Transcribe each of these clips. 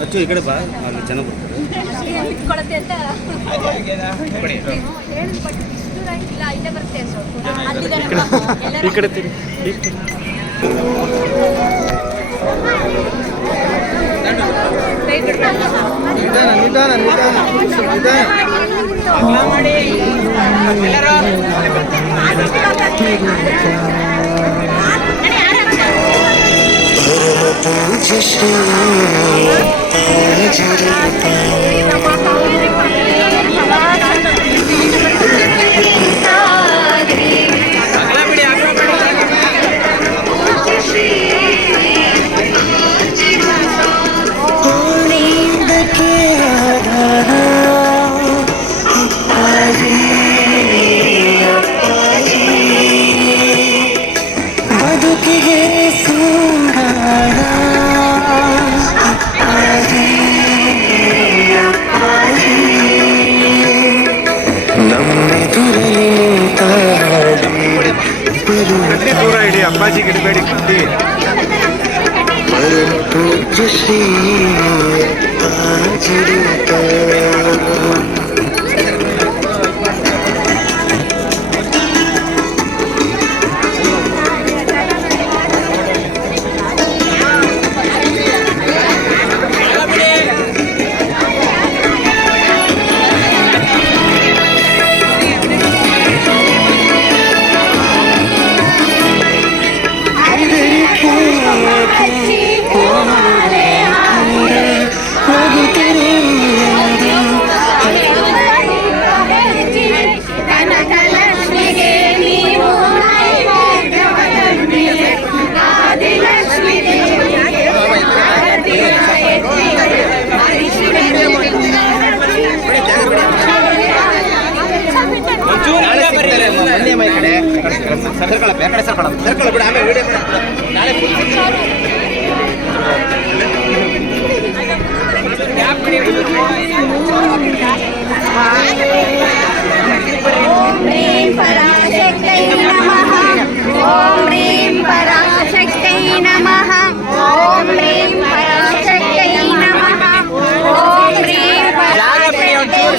ಅಚ್ಚು ಈ ಕಡೆ ಬಾ, ಅಲ್ಲಿ ಜನ ಈ ಕಡೆ ನಿಧಾನ पूज श्री ದೂರ ಇಡಿ ಅಪ್ಪಾಜಿ ಗಿಡಬೇಡಿ ಕುಂದಿ पूज श्री ಸರ್ಕಲ್ ಬಿಡ ಆಮೇಲೆ ವಿಡಿಯೋ ನಾಳೆ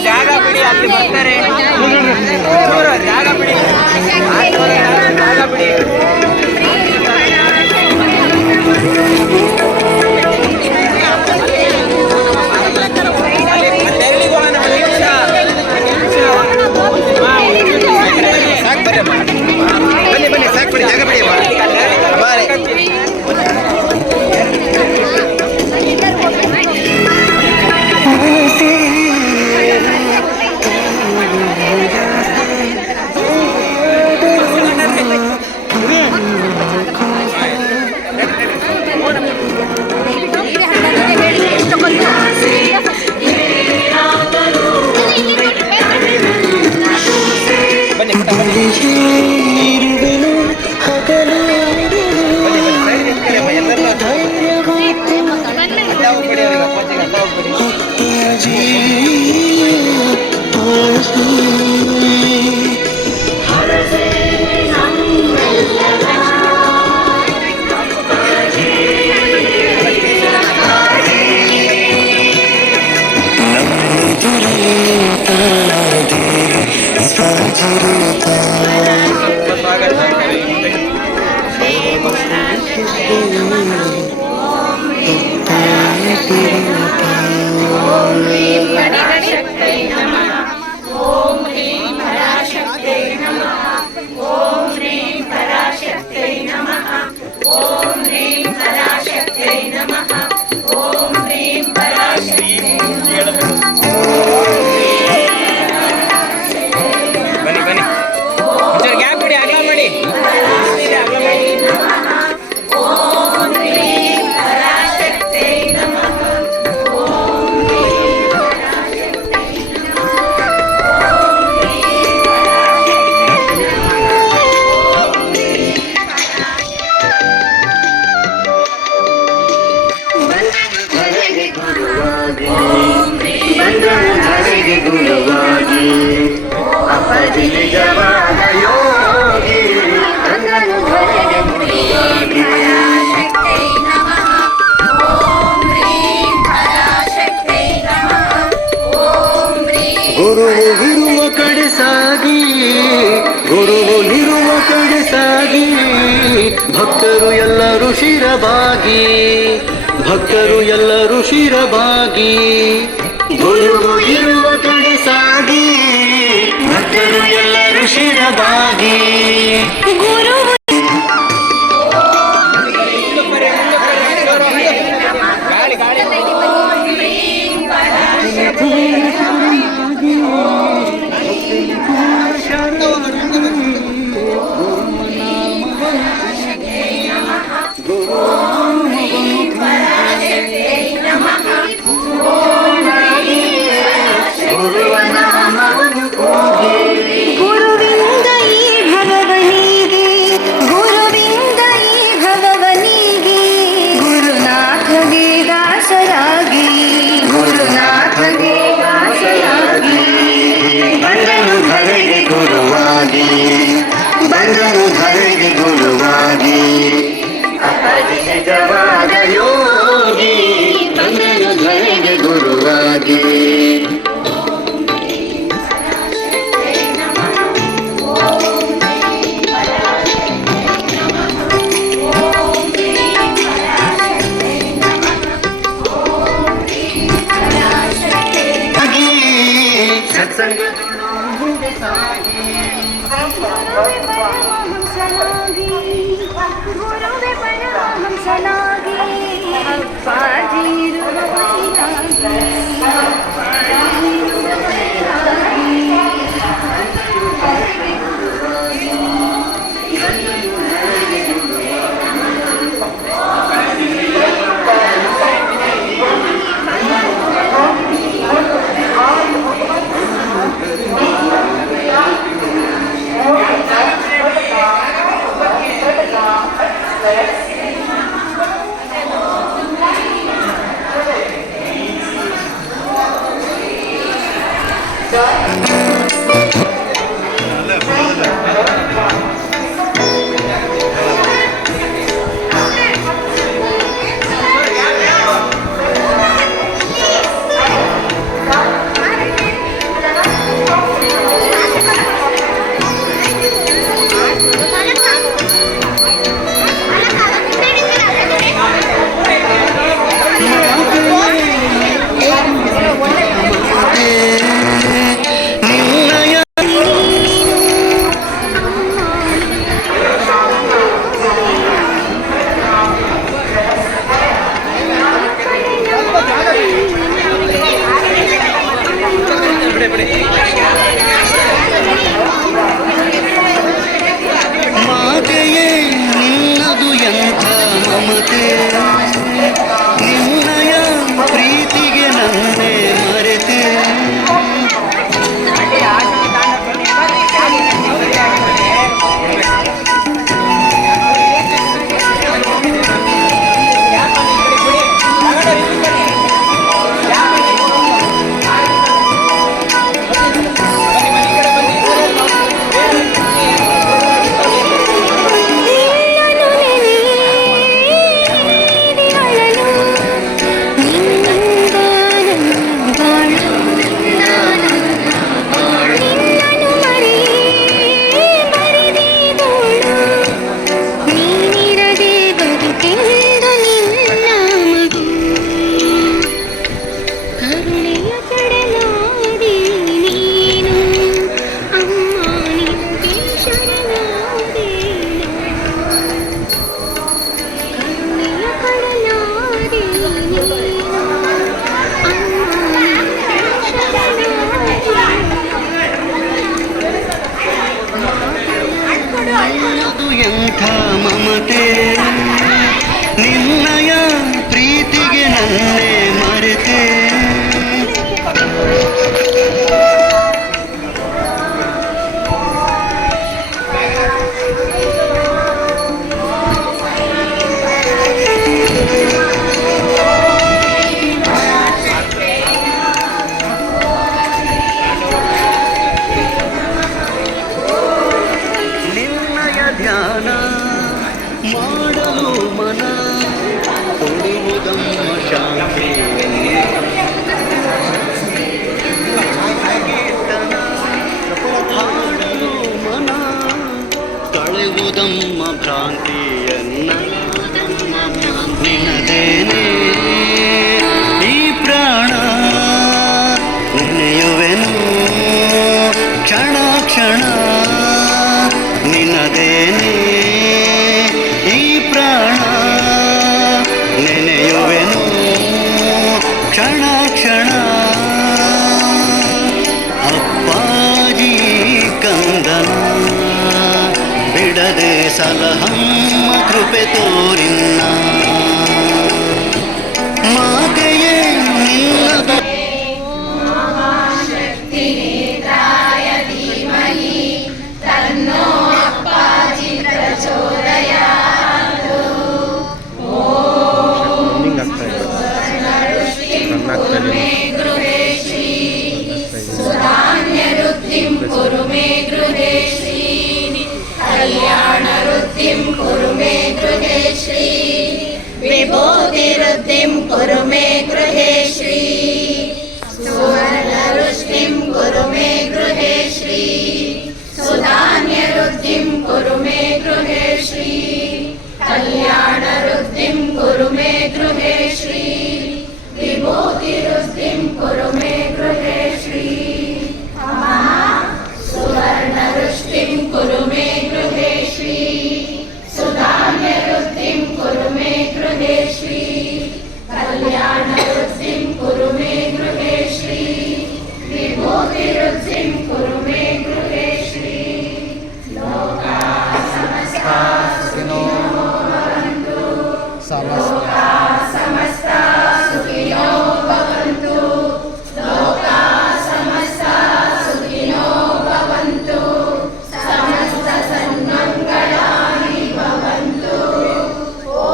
ಜಾಗ ಬಿಡಿ ಅಲ್ಲಿ ಬರ್ತಾರೆ ಜಾಗ ಬಿಡಿ ಜಾಗ ಬಿಡಿ ಬನ್ನಿ ಸಾಕು ಬಿಡಿ ಜಾಗ ಬಿಡಿ साजरता ಗುರುವು ಇರುವ ಕಡೆ ಸಾಗಿ ಭಕ್ತರು ಎಲ್ಲರೂ ಶಿರಬಾಗಿ ಭಕ್ತರು ಎಲ್ಲರೂ ಶಿರಬಾಗಿ ಗುರುವು ಇರುವ ಕಡೆ ಸಾಗಿ ಭಕ್ತರು ಎಲ್ಲರೂ ಶಿರಬಾಗಿ ಗುರು ಗಾಳಿ ಗಾಳಿ ಗುರುವಿಂದ ಈ ಭವವನಿಗೆ ಗುರುವಿಂದ ಈ ಭವವನಿಗೆ ಗುರುನಾಥಗೆ ದಾಸರಾಗಿ ಗುರುನಾಥಗೆ ದಾಸರಾಗಿ ಬಂದನು ಧರೆಗೆ ಗುರುವಾಗಿ ಬಂದನು ಧರೆಗೆ ಗುರುವಾಗಿ ಅಪರಿಚಿತವಾದ ಯೋಗಿ ಬಂದನು ಧರೆಗೆ ಗುರುವಾಗಿ ಸತ್ಸಂಗ ಗುರುವೆ ಪರಮಹಂಸನಾಗಿ ಅಪ್ಪಾಜಿರುವ ಮಾತೆಯೇ ನಿನ್ನದು ಎಂಥ ಮಮತೆ ನಿನ್ನಯ ಪ್ರೀತಿಗೆ ನನ್ನೇ ಮರೆತೆ ನನ್ನದು ಎಂಥ ಮಮತೆ ನಿನ್ನಯ ಪ್ರೀತಿಗೆ ನನ್ನೇ ಮರೆತೆ ನಿನ್ನಯ ಧ್ಯಾನ ಮಾಡಲು ಮನ ಕೊಡುವುದಮ್ಮ ಶಾಂತಿ ಹಾಡಲು ಮನ ಕಳೆಯುವುದಮ್ಮ ಭ್ರಾಂತಿಯನ್ನ ನಿನ್ನದೇನೆ ಈ ಪ್ರಾಣ ನೆನೆಯುವೆನು ಕ್ಷಣ ಕ್ಷಣ ನಿನ್ನದೇನೆ ಈ ಪ್ರಾಣ ನೆನೆಯುವೆನು ಕ್ಷಣ ಕ್ಷಣ ಅಪ್ಪಾಜಿ ಕಂದನ ಬಿಡದೆ ಸಲಹಮ್ಮ ಕೃಪೆ ತೋರಿನ್ನ ಮಾತೆಯೇ ನಿನ್ನದು कुरु मे गृहे श्री कल्याणवृद्धिं कुरु मे गृहे श्री विभूतिवृद्धिं कुरु मे गृहे श्री सुवर्णवृष्टिं कुरु मे गृहे श्री सुधान्यवृद्धिं कुरु मे गृहे श्री कल्याणवृद्धिं कुरु मे गृहे श्री विभूतिवृद्धिं कुरु मे गृहे श्री सुवर्णवृष्टिं कुरु मे गृहे श्री सुधान्यवृद्धिं कुरु मे गृहे श्री कल्याणवृद्धिं कुरु मे गृहे श्री विभूतिवृद्धिं कुरु मे गृहे श्री लोकाः समस्ताः सुखिनो भवन्तु लोकाः समस्ताः सुखिनो भवन्तु लोकाः समस्ताः सुखिनो भवन्तु समस्त सन्मङ्गलानि भवन्तु ॐ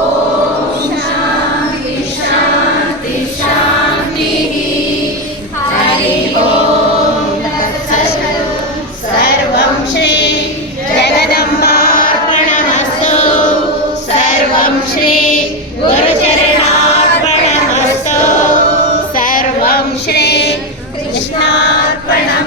शान्ति शान्ति शान्तिः हरि ओम् तत्सत् सर्वं श्री जगदम्बार्पणमस्तु सर्वं श्री गुरुचरणार्पणमस्तु सर्वं श्री कृष्णार्पणमस्तु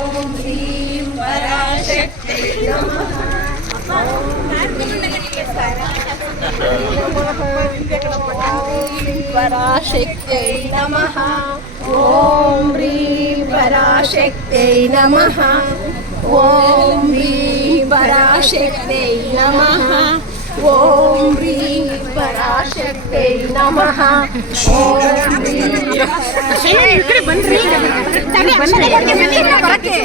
ॐ ह्रीं पराशक्त्यै नमः ॐ ह्रीं पराशक्त्यै नमः ॐ ह्रीं पराशक्त्यै नमः ॐ ह्रीं पराशक्त्यै नमः ॐ ह्रीं बन्नी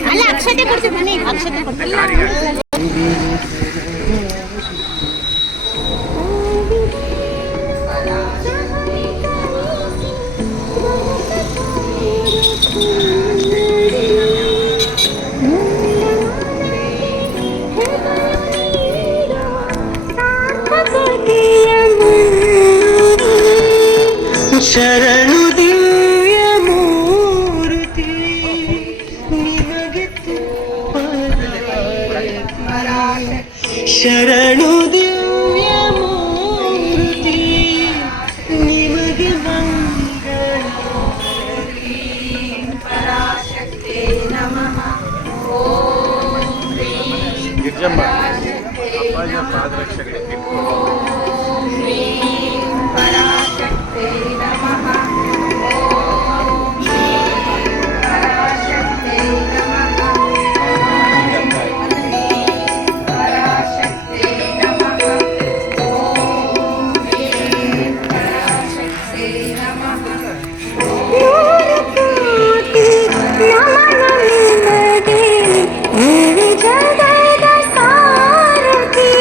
ಅಲ್ಲ ಅಕ್ಷತೆ ಕೊಡ್ತೀವಿ ಬನ್ನಿ ಅಕ್ಷತೆ ಕೊಡ್ತೀವಿ ಶರಣು ದಿವ್ಯ ಮೂರ್ತಿ ನಿಮಗೆ ಶರಣು ದಿವ್ಯ ಮೂರ್ತಿ ನಿಮಗೆ ಮಂಗಳ ಪರಾಶಕ್ತಿ ನಮಃ ಓಂ ಹ್ರೀಂ ಗಿರ್ಜಮ್ಮ ಅಪ್ಪಾಜಿಯ ಪಾದರಕ್ಷೆಗೆ ಇಟ್ಕೊಂಡು ಓಂ ಹ್ರೀಂ ಪರಾಶಕ್ತಿ ನಮಃ ಓಂ ಹ್ರೀಂ ಪರಾಶಕ್ತಿ ನಮಃ ಓಂ ಹ್ರೀಂ ಪರಾಶಕ್ತಿ ನಮಃ ಓಂ ಹ್ರೀಂ ಪರಾಶಕ್ತಿ ನಮಃ ಜಗದ ಸಾರಥಿ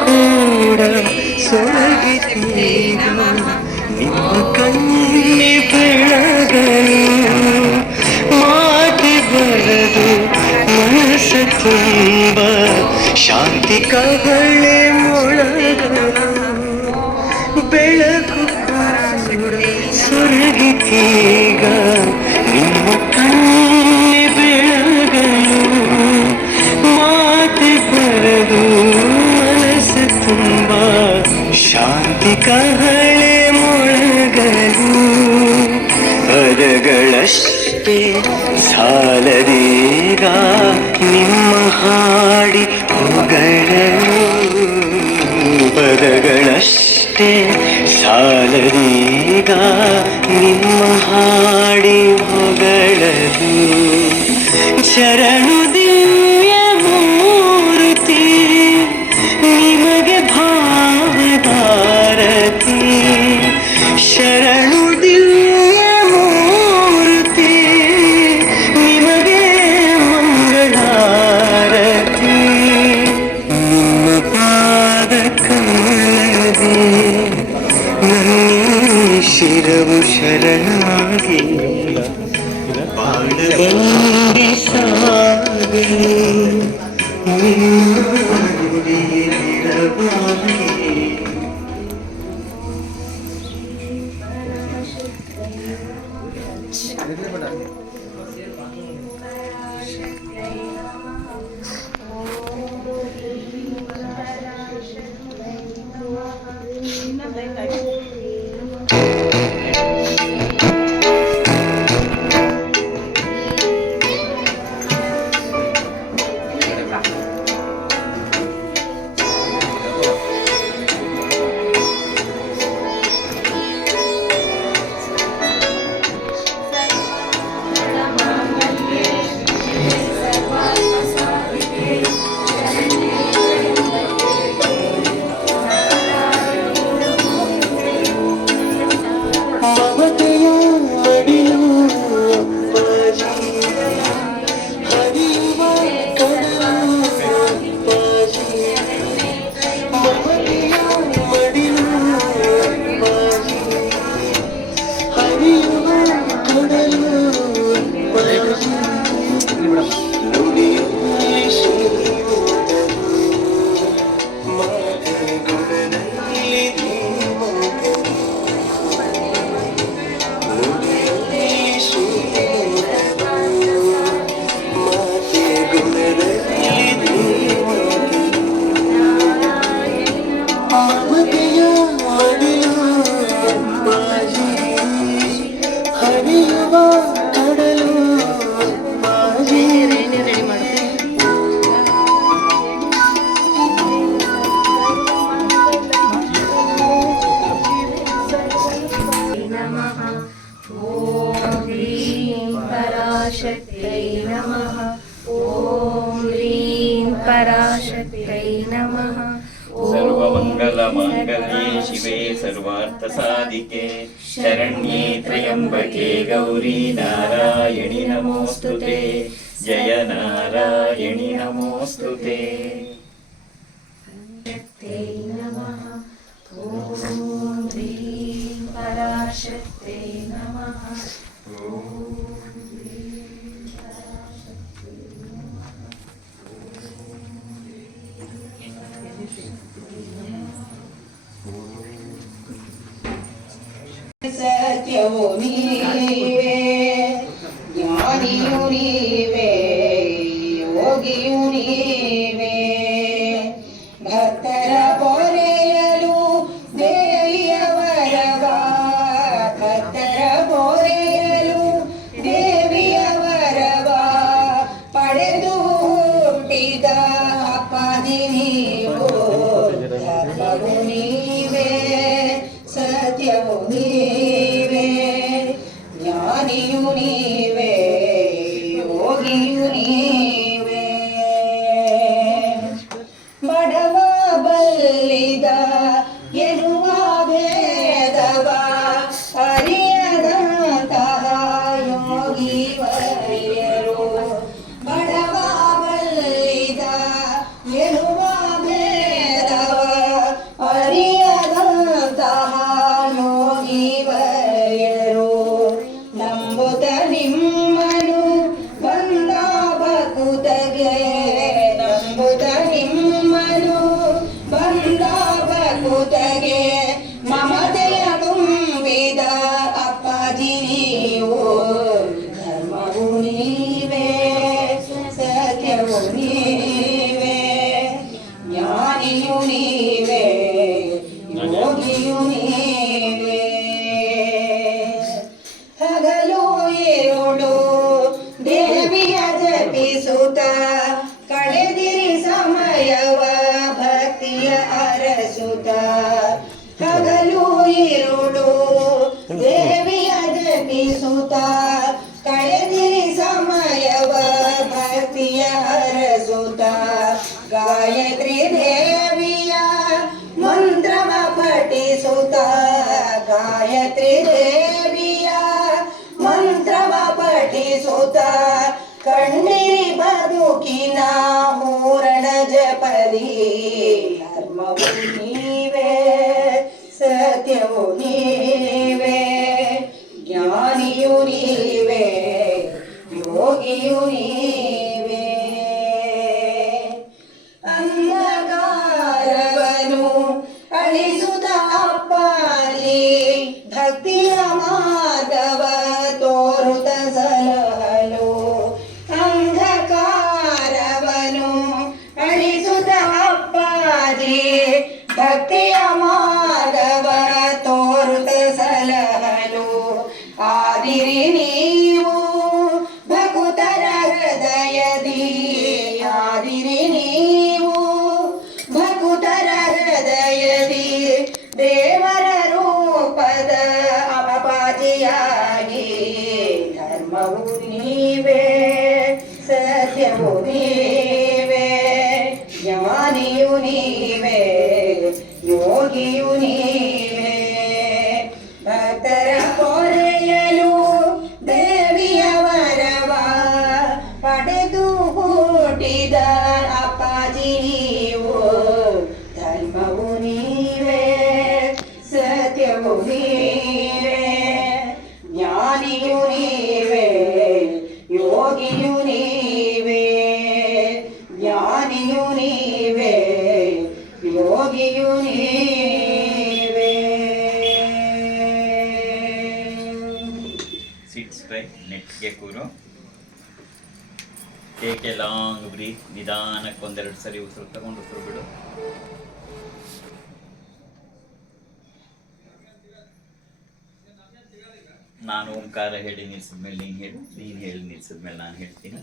ಕೂಡ ಸೊರಗಿತೀಗ ನಿಮ್ಮ ಕಣ್ಣಿ ಬೆಳಗನು ಮಾತಿ ಬರದು ಮನಸ್ಸ ತುಂಬ ಶಾಂತಿ ಕವಳೆ ಮೊಳಗನು ಬೆಳಕು ಕೂಡ ಸೊರಗಿತೀಗ ನಿಮ್ಮ ಕಣ್ಣಿ ಬೆಳಗನು ಮಾತಿ ಬರದು ಮನಸ್ಸು ತುಂಬ ಶಾಂತಿ ಕಹಳೆ ಮೊಳಗಲು ಪದಗಳಷ್ಟೇ ಸಾಲದೀಗ ನಿಮ್ಮ ಹಾಡಿ ಹೊಗಳಲು ಪದಗಳಷ್ಟೇ ಸಾಲದೀಗ ನಿಮ್ಮ ಹಾಡಿ ಹೊಗಳಲು ಶರಣು ದಿವ್ಯ ಮೂರ್ತಿ ನಿಮಗೆ ಭಾವದಾರತಿ ಶರಣು ದಿವ್ಯ ಮೂರ್ತಿ ನಿಮಗೆ ಮಂಗಳಾರತಿ ನಿಮ್ಮ ಪಾದ ಕಮಲದಿ ನನ್ನ ಶಿರವು ಶರಣಾಗಿ ಬಾಳಬಂದಿ ಸಾಗಲಿ पराशक्त्यै नमः ॐ ह्रीं पराशक्त्यै नमः सर्वमङ्गलमाङ्गल्ये शिवे सर्वार्थसाधिके शरण्ये त्र्यम्बके गौरी नारायणि नमोऽस्तुते जय नारायणि नमोऽस्तुते शक्त्यै नमः ॐ ह्रीं पराशक्त्यै नमः ಸತ್ಯವು ನೀವೇ ಜ್ಞಾನಿಯು ನೀವೇ ಯೋಗಿಯು ನೀವೇ ಭಕ್ತರ ಪೊರೆಯಲು ದೇವಿಯ ವರವ ಭಕ್ತರ ಪೊರೆಯಲು ದೇವಿಯ ವರವ ಪಡೆದು ಹುಟ್ಟಿದ ಅಪ್ಪಾದಿ ನೀವು ಧರ್ಮವು ನೀವೇ ಸತ್ಯವು ನೀವೇ ಪುತಗೆ ಮಮತೆಯ ತುಂಬಿದ ಅಪ್ಪಾಜಿ ನೀವು ಧರ್ಮವು ನೀವೇ ಸತ್ಯವು ನೀವೇ ಜ್ಞಾನಿಯು ನೀವೇ ಯೋಗಿಯು ನೀವೇ ಹಗಲು ಇರುಳು ದೇವಿಯ ಜಪಿಸುತ್ತ ಕಳೆದಿರಿ ಸಮಯವ ಭಕ್ತಿಯ ಅರಸುತ್ತ ಹಗಲು ಇರುಳು ದೇವಿಯ ಜಪಿಸುತ್ತ ಕಳೆದಿರಿ ಸಮಯವ ಭಕ್ತಿಯ ಅರಸುತ್ತ ಗಾಯತ್ರಿ ದೇವಿಯ ಮಂತ್ರವ ಪಠಿಸುತ್ತ ಗಾಯತ್ರಿ ದೇವಿಯ ಮಂತ್ರವ ಪಠಿಸುತ್ತ ಕಣ್ಣಿರಿ ಬದುಕಿನ ಹೂರಣ ಜಪದಿ ಧರ್ಮವು ನೀವೇ ಸತ್ಯವು ನೀವೇ ಜ್ಞಾನಿಯು ನೀವೇ ಯೋಗಿಯು ನೀವೇ ಅಂಧಕಾರವನು ಅಳಿಸುತ್ತ ಅಪ್ಪಾಜಿ ಭಕ್ತಿಯ ಮಾರ್ಗವ ತೋರುತ್ತ ಸಲಹಲು ಅಂಧಕಾರವನು ಅಳಿಸುತ್ತ ಅಪ್ಪಾಜಿ ಭಕ್ತಿಯ ಮಾರ್ಗವ ತೋರುತ್ತ ಸಲಹಲು ಆದಿರಿ ನೀವು ಭಕ್ತರ ಹೃದಯದಿ ಆದಿರಿ ನೀವು ಭಕ್ತರ ಹೃದಯದಿ ದೇವರ ರೂಪದ ಅಪಾಜಿಯಾಗಿ ಧರ್ಮವು ನೀವೇ ಸತ್ಯವು ನೀವೇ ಜ್ಞಾನಿಯು ನೀವೇ ಯೋಗಿಯು ನೀವೇ ಭಕ್ತರ ಪೊರೆಯಲು ದೇವಿಯ ವರವ ಪಡೆದು ಹುಟ್ಟಿದ ಅಪ್ಪಾಜಿ ನೀವು ಧರ್ಮವು ನೀವೇ ಸತ್ಯವು ನೀವೇ ಜ್ಞಾನಿಯು ನೀವೇ ಯೋಗಿಯು ನೀವೇ ಜ್ಞಾನಿಯು ನೀವೇ ಯೋಗಿಯು ನೀವೇ. ಸಿಟ್ ಸ್ಟ್ರೈಟ್, ನೆಟ್ಗೆ ಕೂರು. Take a long breath. ನಿಧಾನಕ್ಕೆ ಒಂದೆರಡು ಸರಿ ಉಸಿರು ತಗೊಂಡು ಉಸಿರು ಬಿಡು. ನಾನು ಓಂಕಾರ ಹೇಳಿ ನಿಲ್ಸಿದ್ಮೇಲೆ ನೀನು ಹೇಳು, ನೀನು ಹೇಳಿ ನಿಲ್ಸಿದ್ಮೇಲೆ ನಾನು ಹೇಳ್ತೀನಿ.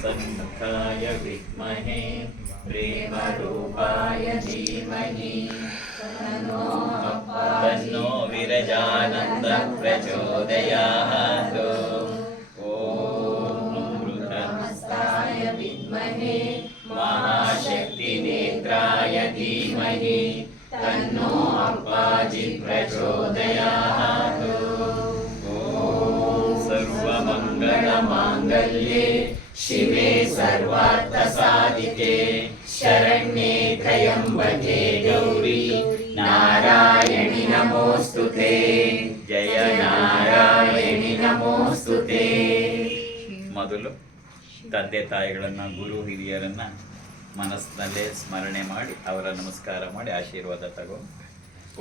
सन्मुखाय विद्महे प्रेमरूपाय धीमहि तन्नो विरजानन्दः प्रचोदयात्। ॐ अमृतहस्ताय विद्महे महाशक्तिनेत्राय धीमहि तन्नो अप्पाजि प्रचोदयात्। ॐ सर्वमङ्गलमाङ्गल्ये शिवे सर्वार्थसाधिके शरण्ये त्र्यम्बके गौरी नारायणि नमोस्तुते। जय नारायणि नमोस्तुते। ಮೊದಲು ತಂದೆ ತಾಯಿಗಳನ್ನು ಗುರು ಹಿರಿಯರನ್ನು ಮನಸ್ಸಿನಲ್ಲೇ ಸ್ಮರಣೆ ಮಾಡಿ ಅವರ ನಮಸ್ಕಾರ ಮಾಡಿ ಆಶೀರ್ವಾದ ತಗೋ.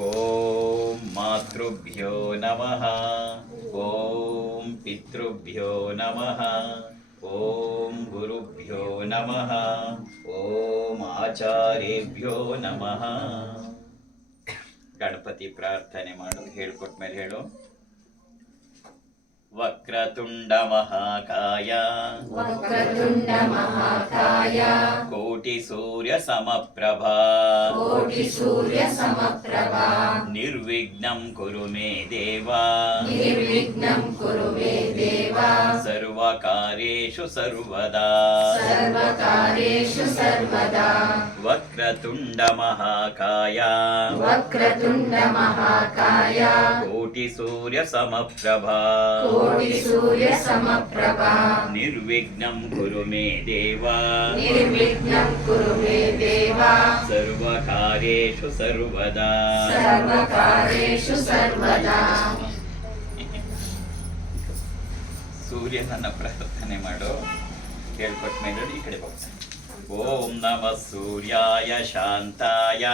ಓಂ ಮಾತೃಭ್ಯೋ ನಮಃ, ಓಂ ಪಿತೃಭ್ಯೋ ನಮಃ, ಓಂ ಗುರುಭ್ಯೋ ನಮಃ, ಓಂ ಆಚಾರ್ಯೇಭ್ಯೋ ನಮಃ. ಗಣಪತಿ ಪ್ರಾರ್ಥನೆ ಮಾಡು. ಹೇಳ್ಕೊಟ್ಮೇಲೆ ಹೇಳು. ವಕ್ರತುಂಡ ಮಹಾಕಾಯ ವಕ್ರತುಂಡ ಮಹಾಕಾಯ ಕೋಟಿ ಸೂರ್ಯ ಸಮಪ್ರಭಾ ಕೋಟಿ ಸೂರ್ಯ ಸಮಪ್ರಭಾ ನಿರ್ವಿಘ್ನಂ ಕುರು ಮೇ ದೇವ ನಿರ್ವಿಘ್ನಂ ಕುರು ಮೇ ದೇವ ಸರ್ವಕಾರ್ಯೇಷು ಸರ್ವದಾ ಸರ್ವಕಾರ್ಯೇಷು ಸರ್ವದಾ ವಕ್ರತುಂಡ ಮಹಾಕಾಯ ವಕ್ರತುಂಡ ಮಹಾಕಾಯ ಕೋಟಿ ಸೂರ್ಯ ಸಮಪ್ರಭಾ ಕೋಟಿ ಸೂರ್ಯ ಸಮಪ್ರಭಾ ನಿರ್ವಿಘ್ನಂ ಕುರು ಮೇ ದೇವ ನಿರ್ವಿಘ್ನಂ ಕುರು ಮೇ ದೇವ ಸರ್ವಕಾರ್ಯೇಷು ಸರ್ವದಾ ಸರ್ವಕಾರ್ಯೇಷು ಸರ್ವದಾ ಸೂರ್ಯನನ್ನ ಪ್ರಾರ್ಥನೆ ಮಾಡು. ಹೇಳ್ಕೊಟ್ಟ ಮೇಲೆ ಈ ಕಡೆ ಹೋಗ್ತಾನೆ. ಓಂ ನಮಃ ಸೂರ್ಯಾಯ ಶಾಂತಾಯ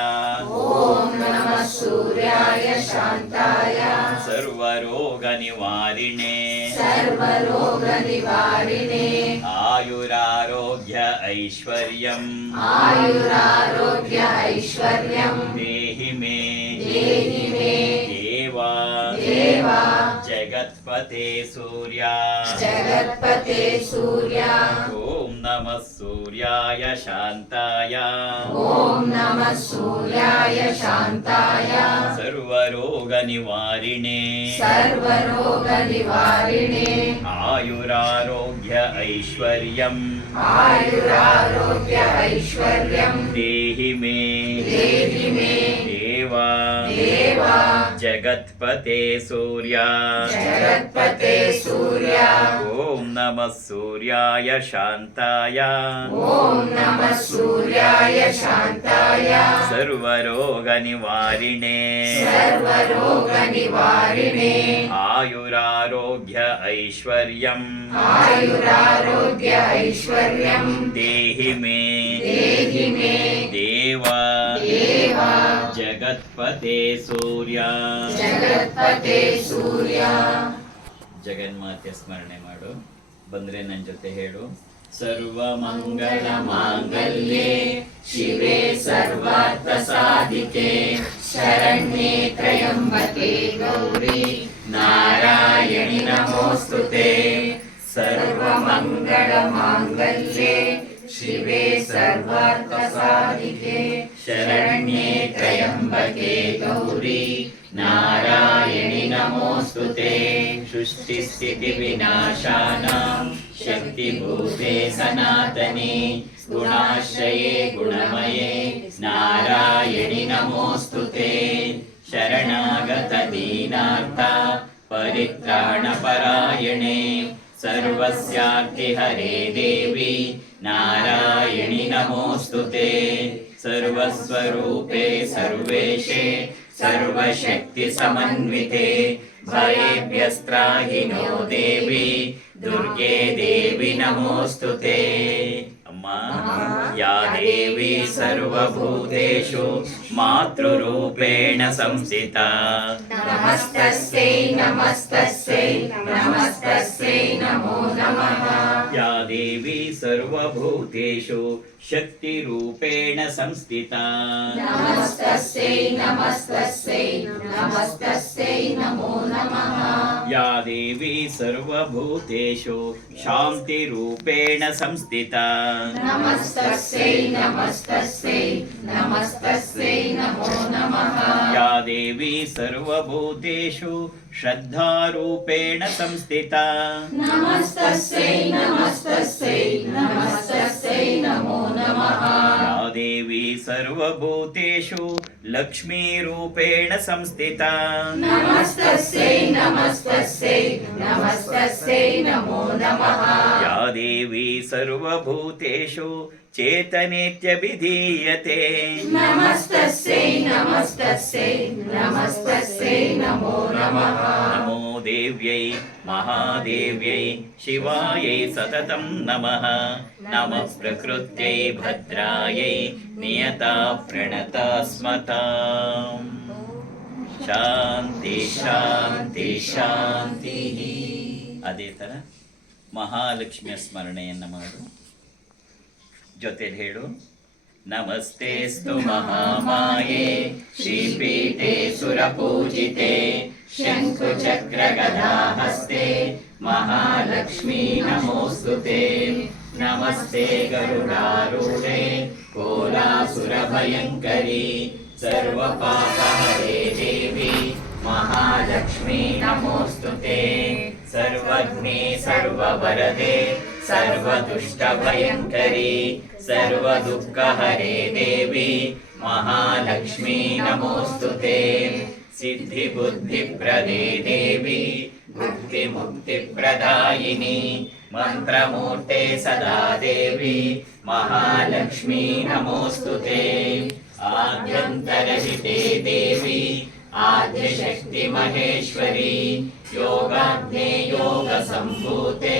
ಓಂ ನಮಃ ಸೂರ್ಯಾಯ ಶಾಂತಾಯ ಸರ್ವರೋಗ ನಿವಾರಿಣೆ ಸರ್ವರೋಗ ನಿವಾರಿಣೆ ಆಯುರಾರೋಗ್ಯ ಐಶ್ವರ್ಯಂ ಆಯುರಾರೋಗ್ಯ ಐಶ್ವರ್ಯಂ ದೇಹಿ ಮೇ ದೇಹಿ ಮೇ ದೇವ ದೇವ ಜಗತ್ಪತೆ ಸೂರ್ಯ ಜಗತ್ಪತೆ ಸೂರ್ಯ ಓಂ ನಮಃ ಸೂರ್ಯಾಯ ಶಾಂತಾಯ ಓಂ ನಮಃ ಸೂರ್ಯಾಯ ಶಾಂತಾಯ ಸರ್ವರೋಗ ನಿವಾರಿಣೆ ಸರ್ವರೋಗ ನಿವಾರಿಣೆ ಆಯುರಾರೋಗ್ಯ ಐಶ್ವರ್ಯಂ ಆಯುರಾರೋಗ್ಯ ಐಶ್ವರ್ಯಂ ದೇಹಿ ಮೇ ದೇಹಿ ಮೇ ದೇವ ದೇವ ಜಗತ್ಪತೆ ಸೂರ್ಯ ಜಗತ್ಪತೆ ಸೂರ್ಯ ಓಂ ನಮಃ ಸೂರ್ಯಾಯ ಶಾಂತಾಯ ಓಂ ನಮಃ ಸೂರ್ಯಾಯ ಶಾಂತಾಯ ಸರ್ವರೋಗ ನಿವಾರಿಣೆ ಸರ್ವರೋಗ ನಿವಾರಿಣೆ ಆಯುರಾರೋಗ್ಯ ಐಶ್ವರ್ಯಂ ಆಯುರಾರೋಗ್ಯ ಐಶ್ವರ್ಯಂ ದೇಹಿ ಮೇ ದೇಹಿ ಮೇ ದೇವ ದೇವ ಜಗತ್ಪತೆ ಸೂರ್ಯ ಜಗತ್ಪತೆ ಸೂರ್ಯ ಜಗನ್ಮಾತೆ ಸ್ಮರಣೆ ಮಾಡು. ಬಂದ್ರೆ ನನ್ನ ಜೊತೆ ಹೇಳು. ಸರ್ವಮಂಗಳ ಮಾಂಗಲ್ಯೆ ಶಿವೆ ಸರ್ವಾರ್ಥ ಸಾಧಿಕೆ ಶರಣ್ಯೆ ತ್ರಯಂಬಕೆ ಗೌರಿ ನಾರಾಯಣಿ ನಮೋಸ್ತುತೆ ಸರ್ವಮಂಗಳ ಮಾಂಗಲ್ಯೆ ಶಿವೆ ಸರ್ವಾರ್ಥ ಸಾಧಿಕೆ ಶರಣ್ಯೆ ತ್ರಯಂಬಕೆ ಗೌರಿ ನಾರಾಯಣಿ ನಮೋಸ್ತುತೆ ಸೃಷ್ಟಿ ಸ್ಥಿತಿ ವಿನಾಶಾನಾಂ ಶಕ್ತಿಭೂತೆ ಸನಾತನಿ ಗುಣಾಶ್ರಯೇ ಗುಣಮಯೇ ನಾರಾಯಣಿ ನಮೋಸ್ತುತೆ ಶರಣಾಗತ ದೀನಾರ್ಥ ಪರಿತ್ರಾಣ ಪರಾಯಣೆ ಸರ್ವಸ್ಯಾರ್ತಿ ಹರೇ ದೇವಿ ನಾರಾಯಣಿ ನಮೋಸ್ತುತೆ ಸರ್ವಸ್ವರೂಪೇ ಸರ್ವೇಶೇ ಸರ್ವಶಕ್ತಿ ಸಮನ್ವಿತೆ ಭಯೇಭ್ಯಸ್ತ್ರಾಹಿ ನೋ ದೇವಿ ದುರ್ಗೆ ದೇವಿ ನಮೋಸ್ತುತೆ. ಅಮ್ಮ ಯಾ ದೇವಿ ಸರ್ವಭೂತೇಷು ಮಾತೃರೂಪೇಣ ಸಂಸ್ಥಿತಾ ನಮಸ್ತಸ್ಯೈ ನಮಸ್ತಸ್ಯೈ ನಮಸ್ತಸ್ಯೈ ನಮೋ ನಮಃ ಯಾ ದೇವಿ ಸರ್ವಭೂತೇಷು ಶಕ್ತಿರೂಪೇಣ ಸಂಸ್ಥಿತಾ ನಮಸ್ತಸ್ಯೈ ನಮಸ್ತಸ್ಯೈ ನಮಸ್ತಸ್ಯೈ ನಮೋ ನಮಃ ಯಾ ದೇವಿ ಸರ್ವಭೂತೇಷು ಶಾಂತಿರೂಪೇಣ ಸಂಸ್ಥಿತಾ ನಮಸ್ತಸ್ಯೈ ನಮಸ್ತಸ್ಯೈ ನಮಸ್ತಸ್ಯೈ ನಮೋ ನಮಃ ಯಾ ದೇವಿ ಸರ್ವಭೂತೇಷು ಶ್ರದ್ಧಾರೂಪೇಣ ಸಂಸ್ಥಿತಾ ನಮಸ್ತಸ್ಯೈ ನಮಸ್ತಸ್ಯೈ ನಮಸ್ತಸ್ಯೈ ನಮೋ ನಮಃ ಯಾ ದೇವಿ ಸರ್ವಭೂತೇಷು ಲಕ್ಷ್ಮೀರೂಪೇಣ ಸಂಸ್ಥಿತಾ ನಮಸ್ತಸ್ಯೈ ನಮಸ್ತಸ್ಯೈ ನಮಸ್ತಸ್ಯೈ ನಮೋ ನಮಃ ಯಾ ದೇವಿ ಸರ್ವಭೂತೇಷು ಚೇತನೇತ್ಯಭಿಧೀಯತೆ ನಮಸ್ತಸ್ಯೈ ನಮಸ್ತಸ್ಯೈ ನಮಸ್ತಸ್ಯೈ ನಮೋ ನಮಃ ನಮೋ ದೇವ್ಯೈ ಮಹಾದೇವ್ಯೈ ಶಿವಾಯೈ ಸತತಂ ನಮಃ ನಮಃ ಪ್ರಕೃತ್ಯೈ ಭದ್ರಾಯೈ ನಿಯತಾ ಪ್ರಣತಾ ಸ್ಮತಾಂ. ಶಾಂತಿ ಶಾಂತಿ ಶಾಂತಿ. ಅದೇ ಥರ ಮಹಾಲಕ್ಷ್ಮಿಯ ಸ್ಮರಣೆಯನ್ನು ಮಾಡು. ಜೊತೆಲಿ ಹೇಳು. नमस्तेऽस्तु महामाये श्रीपीठे सुरपूजिते शङ्खचक्रगदाहस्ते महालक्ष्मी नमोऽस्तुते। नमस्ते गरुडारूढे कोलासुरभयङ्करी सर्वपापहरे देवी महालक्ष्मी नमोऽस्तुते। सर्वज्ञे सर्ववरदे सर्वदुष्टभयङ्करी सर्वदुःखहरे देवी महालक्ष्मी नमोऽस्तुते। सिद्धिबुद्धिप्रदे देवी मुक्तिमुक्तिप्रदायिनी मन्त्रमूर्ते सदा देवी महालक्ष्मी नमोऽस्तुते। आद्यन्तरहिते देवी आद्यशक्ति महेश्वरी योगाग्ने योगसम्भूते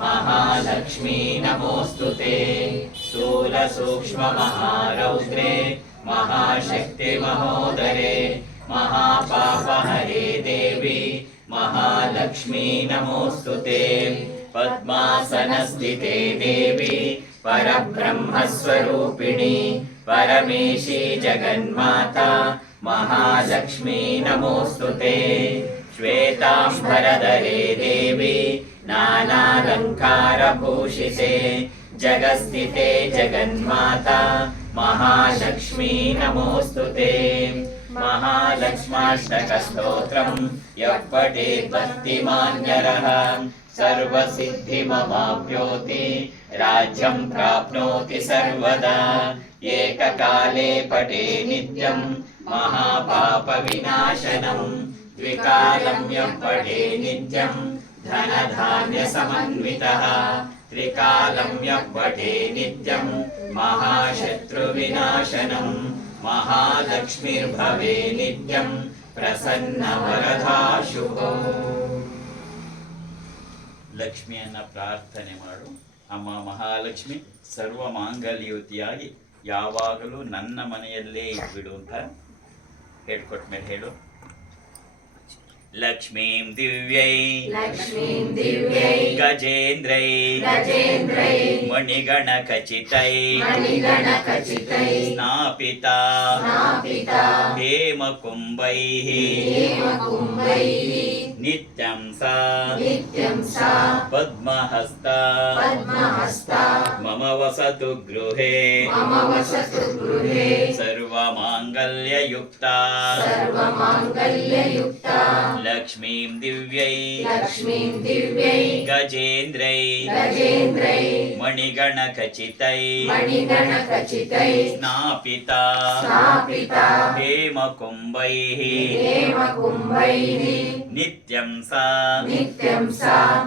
महालक्ष्मी नमोऽस्तुते। स्थूलसूक्ष्ममहारौद्रे महाशक्ति महोदरे महापापहरे देवी महालक्ष्मी नमोऽस्तुते। पद्मासनस्थिते देवी परब्रह्मस्वरूपिणी परमेशी जगन्माता महालक्ष्मी नमोऽस्तुते। श्वेताम्बरधरे देवी नानालङ्कारभूषिते जगस्थिते जगन्माता महालक्ष्मी नमोऽस्तुते। महालक्ष्माष्टकस्तोत्रं यः पठेत् भक्तिमान् नरः सर्वसिद्धिमवाप्नोति राज्यं प्राप्नोति सर्वदा। एककाले पठे नित्यं महापापविनाशनं द्विकालं यः पठे नित्यं धनधान्यसमन्वितः त्रिकालं यः पठे नित्यं महाशत्रुविनाशनं महालक्ष्मीर्भवे नित्यं ಪ್ರಸನ್ನವರದಾ ಶುಭೋ. ಲಕ್ಷ್ಮಿಯನ್ನ ಪ್ರಾರ್ಥನೆ ಮಾಡು. ಅಮ್ಮ ಮಹಾಲಕ್ಷ್ಮಿ ಸರ್ವ ಮಾಂಗಲ್ಯಯುತಿಯಾಗಿ ಯಾವಾಗಲೂ ನನ್ನ ಮನೆಯಲ್ಲೇ ಇದ್ಬಿಡು ಅಂತ ಹೇಳ್ಕೊಟ್ಟ ಮೇಲೆ ಹೇಳು. ಲಕ್ಷ್ಮೀಂ ದಿವ್ಯೈ ಗಜೇಂದ್ರೈ ಮಣಿಗಣ ಖಚಿತೈ ಸ್ನಾಪಿತಾ ಹೇಮ ಕುಂಭೈ ನಿತ್ಯಂ ಸಾ ಪದ್ಮಹಸ್ತ ಮಮ ವಸತು ಗೃಹೇ ಸರ್ವಮಾಂಗಲ್ಯಯುಕ್ತ ಲಕ್ಷ್ಮೀಂ ದಿವ್ಯೈ ಗಜೇಂದ್ರೈ ಮಣಿಗಣ ಖಚಿತೈ ಸ್ನಾಪಿತಾ ಹೇಮ ಕುಂಭೈ ನಿತ್ಯಂ ಸಾ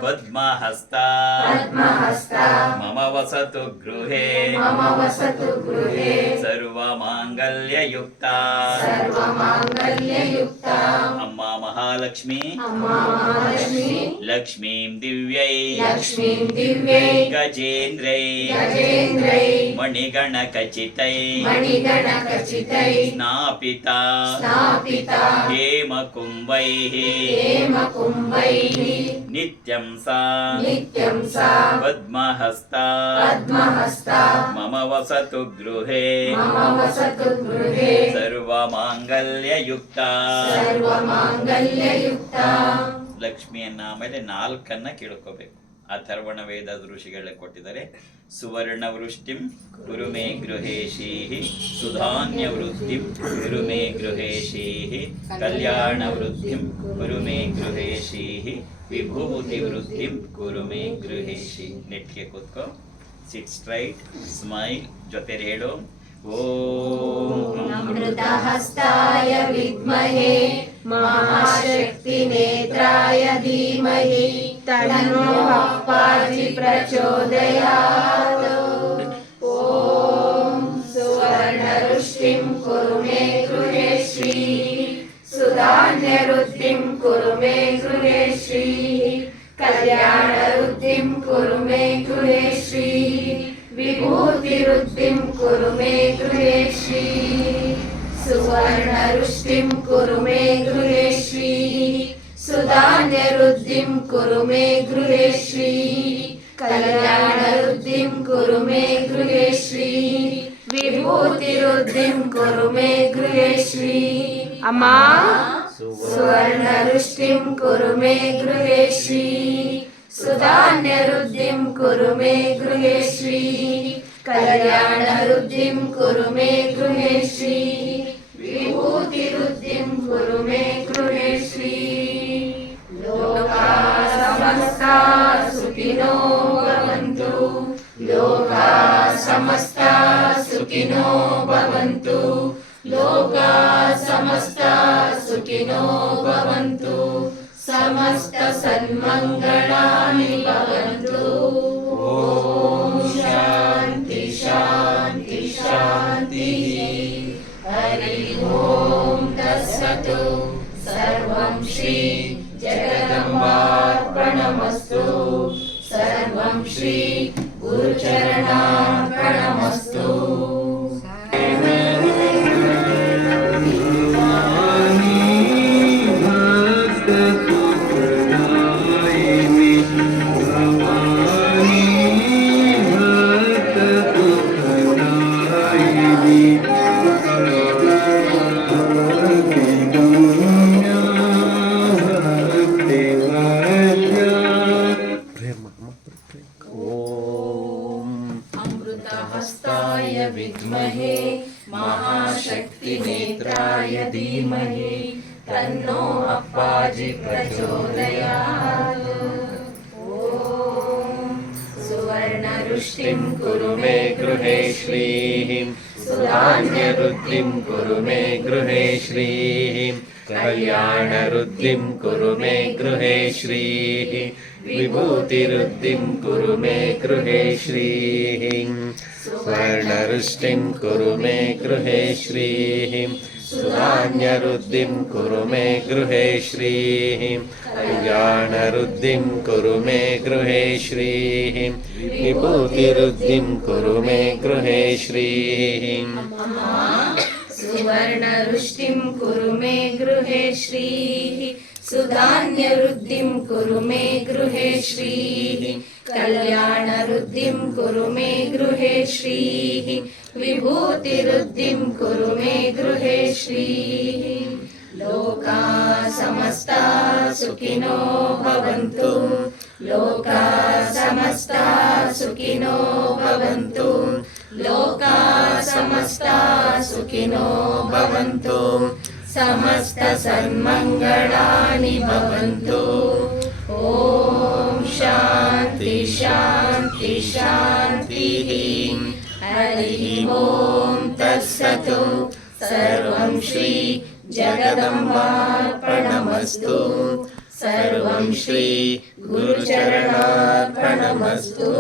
ಪದ್ಮಹಸ್ತ ಮಮ ವಸತು ಗೃಹೇ ಸರ್ವಮಾಂಗಲ್ಯಯುಕ್ತ. ಅಮ್ಮ ಮಹಾಲಕ್ಷ್ಮಿ ಲಕ್ಷ್ಮೀಂ ದಿವ್ಯೈ ಗಜೇಂದ್ರೈ ಮಣಿಗಣ ಖಚಿತೈ ಸ್ನಾಪಿತಾ ಹೇಮ ಕುಂಭೈ ನಿತ್ಯಂ ಸಾ ಪದ್ಮಹಸ್ತ ಮಮ ವಸತು ಗೃಹೇ ಸರ್ವಮಾಂಗಲ್ಯಯುಕ್ತ. ಲಕ್ಷ್ಮಿಯನ್ನ ಆಮೇಲೆ 4 ಕೇಳ್ಕೋಬೇಕು. ಅಥರ್ವಣ ವೇದ ಋಷಿಗಳೇ ಕೊಟ್ಟಿದ್ದಾರೆ. ಸುವರ್ಣ ವೃಷ್ಟಿಂ ಗುರು ಮೇ ಗೃಹೇಶೀಃ ಸುಧಾನ್ಯ ವೃದ್ಧಿಂ ಗುರು ಮೇ ಗೃಹೇಶೀಃ ಕಲ್ಯಾಣ ವೃದ್ಧಿಂ ಗುರು ಮೇ ಗೃಹೇಶೀಃ ವಿಭೂತಿ ವೃದ್ಧಿಂ ಗುರು ಮೇ ಗೃಹೇಶೀ. ನೆಟ್ಗೆ ಕೂತ್ಕೋ, ಸಿಟ್ ಸ್ಟ್ರೈಟ್, ಸ್ಮೈಲ್, ಜೊತೆ ಹೇಳು. ಓಂ ಅಮೃತಹಸ್ತಾಯ ವಿದ್ಮಹೇ ಮಹಾಶಕ್ತಿನೇತ್ರಾಯ ಧೀಮಹಿ ತನ್ನೋ ಅಪ್ಪಾಜಿ ಪ್ರಚೋದಯಾತ್. ಓಂ ಸುವರ್ಣವೃಷ್ಟಿಂ ಕುರು ಮೇ ಗೃಹೇ ಶ್ರೀಃ ಸುಧಾನ್ಯವೃದ್ಧಿಂ ಕುರು ಮೇ ಗೃಹೇ ಶ್ರೀಃ ಕಲ್ಯಾಣವೃದ್ಧಿಂ ಕುರು ಮೇ ಗೃಹೇ ಶ್ರೀಃ ವಿಭೂತಿವೃದ್ಧಿಂ ಕುರು ಮೇ ಗೃಹೇ ಶ್ರೀಃ ಸುವರ್ಣವೃಷ್ಟಿಂ ಕುರು ಮೇ ಗೃಹೇ ಶ್ರೀಃ ಸುಧಾನ್ಯವೃದ್ಧಿಂ ಕುರು ಮೇ ಗೃಹೇ ಶ್ರೀಃ ಕಲ್ಯಾಣವೃದ್ಧಿಂ ಕುರು ಮೇ ಗೃಹೇ ಶ್ರೀಃ ವಿಭೂತಿವೃದ್ಧಿಂ सुधान्यवृद्धिं कुरु मे गृहे श्री अम्मा सुवर्णरुष्टिं कुरु मे गृहे श्री सुधान्यवृद्धिं कुरु मे गृहे श्री कल्याणवृद्धिं कुरु मे गृहे श्री विभूतिवृद्धिं कुरु मे गृहे श्री लोकाः समस्ताः सुखिनो भवन्तु लोकाः समस्ताः सुखिनो भवन्तु लोकाः समस्ताः सुखिनो भवन्तु समस्त सन्मङ्गलानि भवन्तु ॐ शान्ति शान्ति शान्तिः हरि ओम तत्सत् सर्वं श्री जगदम्बार्पणमस्तु सर्वं श्री गुरुचरणार्पणमस्तु अमृतहस्ताय विद्महे महाशक्तिनेत्राय धीमहि तन्नो अप्पाजि प्रचोदयात् ॐ सुवर्णरुष्टिं कुरु मे गृहे श्रीः सुधान्यवृद्धिं कुरु मे गृहे श्रीः कल्याणवृद्धिं कुरु मे गृहे श्रीः विभूतिवृद्धिं कुरु मे गृहे श्रीः स्वर्णरुष्टिं कुरु मे गृहे श्रीः सुधान्यवृद्धिं कुरु मे गृहे श्रीः कल्याणवृद्धिं कुरु मे गृहे श्रीः विभूतिवृद्धिं कुरु मे गृहे श्रीः सुवर्णरुष्टिं कुरु मे गृहे श्रीः सुधान्यवृद्धिं कुरु मे गृहे श्रीः कल्याणवृद्धिं कुरु मे गृहे श्रीः विभूतिवृद्धिं कुरु मे गृहे श्रीः लोकाः समस्ताः सुखिनो भवन्तु लोकाः समस्ताः सुखिनो भवन्तु लोकाः समस्ताः सुखिनो भवन्तु समस्त सन्मङ्गलानि भवन्तु ॐ शान्ति शान्ति शान्तिः हरिः ॐ तत्सत् सर्वं श्री जगदम्बार्पणमस्तु सर्वं श्री गुरुचरणार्पणमस्तु।